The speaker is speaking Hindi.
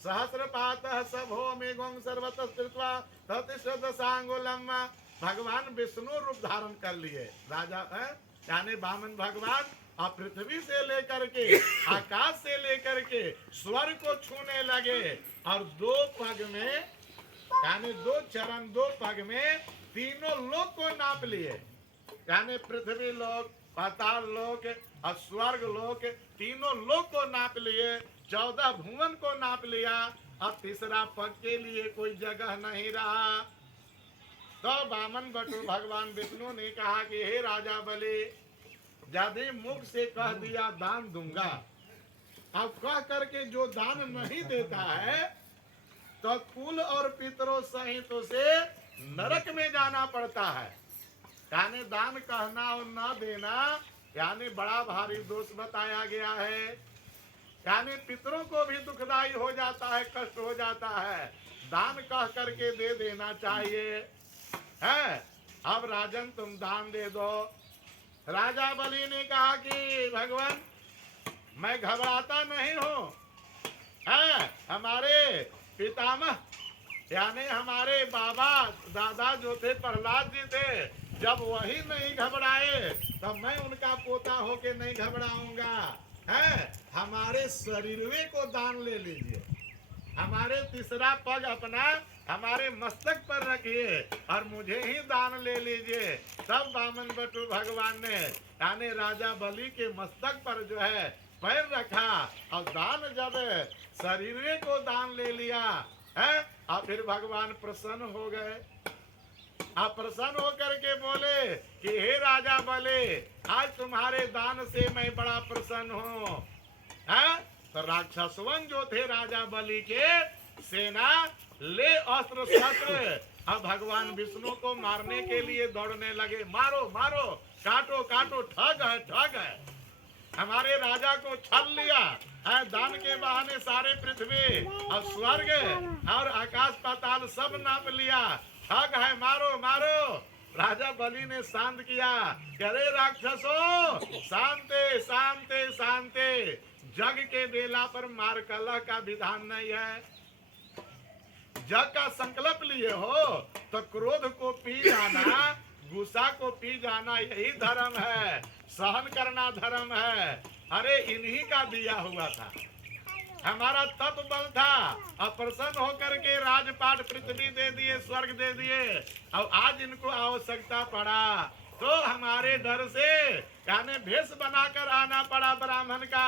सहस्रपातः सभो मेघों सर्वतः स्थित्वा ततिशतसांगुलम। भगवान विष्णु रूप धारण कर लिए राजा है, यानी वामन भगवान और पृथ्वी से लेकर के आकाश से लेकर के स्वर्ग को छूने लगे और दो पग में, यानी दो चरण दो पग में तीनों लोक को नाप लिए, यानी पृथ्वी लोक, पाताल लोक और स्वर्ग लोक, तीनों लोक को नाप लिए, 14 भुवन को नाप लिया। अब तीसरा पग के लिए कोई जगह नहीं रहा। तो वामन बटु भगवान विष्णु ने कहा कि हे राजा बलि, यदि मुख से कह दिया दान दूंगा, अब कह करके जो दान नहीं देता है तो कुल और पितरों सहित उसे नरक में जाना पड़ता है। यानी दान कहना और न देना यानी बड़ा भारी दोष बताया गया है। यानी पितरों को भी दुखदाई हो जाता है, कष्ट हो जाता है, दान कह करके दे देना चाहिए है। अब राजन तुम दान दे दो। राजा बलि ने कहा कि भगवान मैं घबराता नहीं हूँ, है हमारे पितामह यानी हमारे बाबा दादा जो थे प्रहलाद जी थे, जब वही नहीं घबराए तब मैं उनका पोता होके नहीं घबराऊंगा। है हमारे शरीरवे को दान ले लीजिए, हमारे तीसरा पग अपना हमारे मस्तक पर रखिए और मुझे ही दान ले लीजिए। तब वामन बटु भगवान ने यानी राजा बलि के मस्तक पर जो है पैर रखा और दान जब शरीर को दान ले लिया है, और फिर भगवान प्रसन्न हो गए। आप प्रसन्न होकर के बोले कि हे राजा बलि, आज तुम्हारे दान से मैं बड़ा प्रसन्न हूँ। तो राक्षसवन जो थे राजा बलि के सेना ले अस्त्र शस्त्र अब भगवान विष्णु को मारने के लिए दौड़ने लगे। मारो मारो, काटो काटो, ठग है ठग है, हमारे राजा को छल लिया है, दान के बहाने सारे पृथ्वी और स्वर्ग और आकाश पाताल सब नाप लिया, ठग है, मारो मारो। राजा बलि ने शांत किया, अरे राक्षसों शांति शांति शांति, जग के बेला पर मार कलह का विधान नहीं है। जग का संकल्प लिए हो तो क्रोध को पी जाना, गुस्सा को पी जाना यही धर्म है, सहन करना धर्म है। अरे इन्हीं का दिया हुआ था, हमारा तप बल था और प्रसन्न होकर के राजपाट पृथ्वी दे दिए, स्वर्ग दे दिए, और आज इनको आवश्यकता पड़ा तो हमारे डर से यानी भेष बनाकर आना पड़ा ब्राह्मण का।